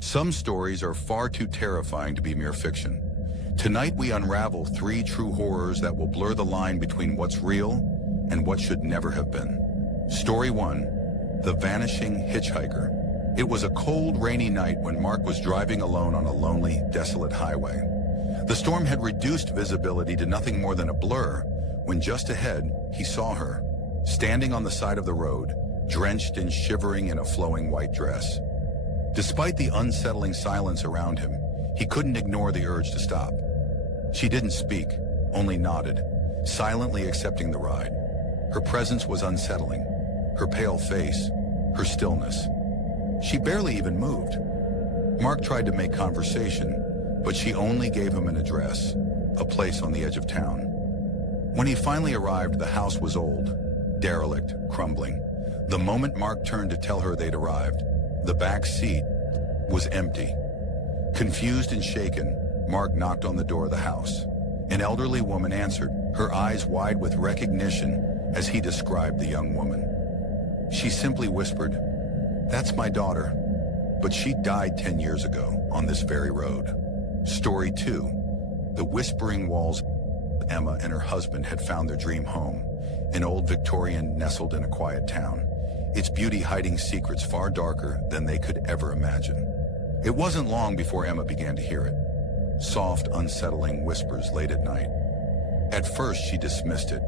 Some stories are far too terrifying to be mere fiction. Tonight we unravel 3 true horrors that will blur the line between what's real and what should never have been. Story 1. The Vanishing Hitchhiker. It was a cold, rainy night when Mark was driving alone on a lonely, desolate highway. The storm had reduced visibility to nothing more than a blur when just ahead he saw her, standing on the side of the road, drenched and shivering in a flowing white dress. Despite the unsettling silence around him, he couldn't ignore the urge to stop. She didn't speak, only nodded, silently accepting the ride. Her presence was unsettling, her pale face, her stillness. She barely even moved. Mark tried to make conversation, but she only gave him an address, a place on the edge of town. When he finally arrived, the house was old, derelict, crumbling. The moment Mark turned to tell her they'd arrived, the back seat was empty. Confused and shaken, Mark knocked on the door of the house. An elderly woman answered, her eyes wide with recognition as he described the young woman. She simply whispered, "That's my daughter, but she died 10 years ago on this very road." Story 2. The Whispering Walls. Emma and her husband had found their dream home, an old Victorian nestled in a quiet town, its beauty hiding secrets far darker than they could ever imagine. It wasn't long before Emma began to hear it. Soft, unsettling whispers late at night. At first, she dismissed it.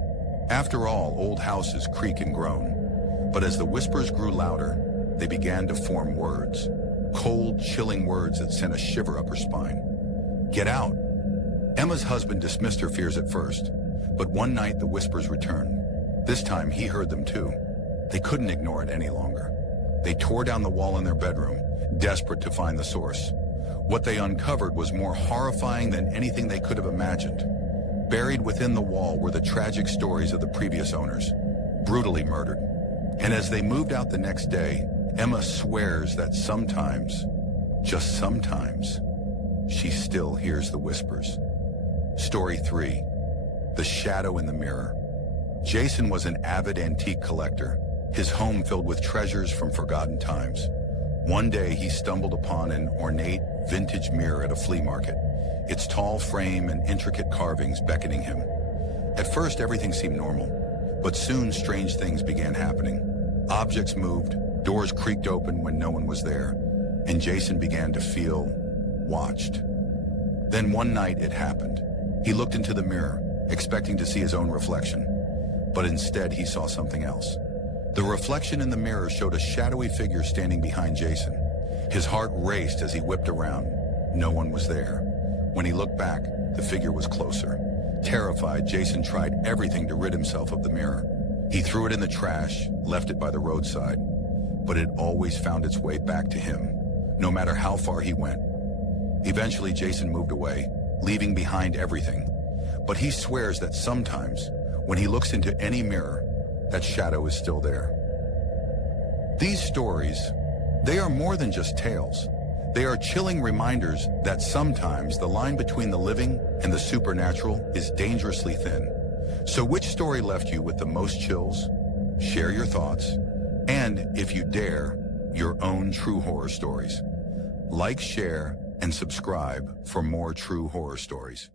After all, old houses creak and groan. But as the whispers grew louder, they began to form words. Cold, chilling words that sent a shiver up her spine. "Get out." Emma's husband dismissed her fears at first, but one night the whispers returned. This time he heard them too. They couldn't ignore it any longer. They tore down the wall in their bedroom, desperate to find the source. What they uncovered was more horrifying than anything they could have imagined. Buried within the wall were the tragic stories of the previous owners, brutally murdered. And as they moved out the next day, Emma swears that sometimes, just sometimes, she still hears the whispers. Story 3. The Shadow in the Mirror. Jason was an avid antique collector, his home filled with treasures from forgotten times. One day he stumbled upon an ornate, vintage mirror at a flea market, its tall frame and intricate carvings beckoning him. At first everything seemed normal, but soon strange things began happening. Objects moved, doors creaked open when no one was there, and Jason began to feel watched. Then one night it happened. He looked into the mirror, expecting to see his own reflection, but instead he saw something else. The reflection in the mirror showed a shadowy figure standing behind Jason. His heart raced as he whipped around. No one was there. When he looked back, the figure was closer. Terrified, Jason tried everything to rid himself of the mirror. He threw it in the trash, left it by the roadside, but it always found its way back to him, no matter how far he went. Eventually, Jason moved away, leaving behind everything. But he swears that sometimes, when he looks into any mirror, that shadow is still there. These stories, they are more than just tales. They are chilling reminders that sometimes the line between the living and the supernatural is dangerously thin. So which story left you with the most chills? Share your thoughts, and, if you dare, your own true horror stories. Like, share, and subscribe for more true horror stories.